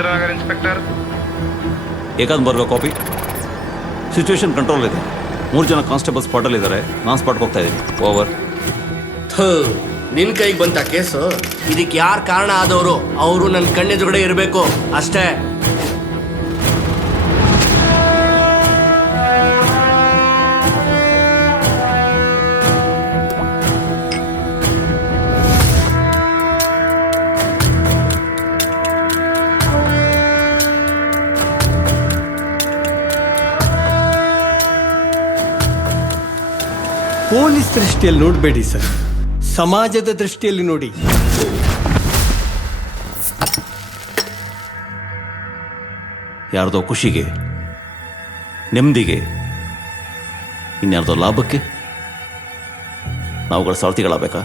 ಇಂದ್ರನಗರ್ inspector. ಏಕಾಂತ್ ಬರ್ಗೋ copy. Situation control ಇದೆ. 3 ಜನ ಕಾನ್ಸ್ಟೇಬಲ್ ಸ್ಪಾಟಲ್ಲಿ ಇದ್ದಾರೆ. ನಾನು ಸ್ಪಾಟ್ಗೆ ಹೋಗ್ತಾ ಇದ್ದೀನಿ. ಓವರ್. ನಿನ್ ಕೈಗೆ ಬಂತ ಕೇಸು? ಇದಕ್ಕೆ ಯಾರು ಕಾರಣ ಆದವರು ಅವರು ನನ್ನ ಕಣ್ಣೆದುರುಗಡೆ ಇರಬೇಕು ಅಷ್ಟೇ. ಪೊಲೀಸ್ ದೃಷ್ಟಿಯಲ್ಲಿ ನೋಡಬೇಡಿ ಸರ್, ಸಮಾಜದ ದೃಷ್ಟಿಯಲ್ಲಿ ನೋಡಿ. ಯಾರ್ದೋ ಖುಷಿಗೆ, ನೆಮ್ಮದಿಗೆ, ಇನ್ಯಾರ್ದೋ ಲಾಭಕ್ಕೆ ನಾವುಗಳ ಸಾರ್ಥಿಗಳಾಗಬೇಕಾ?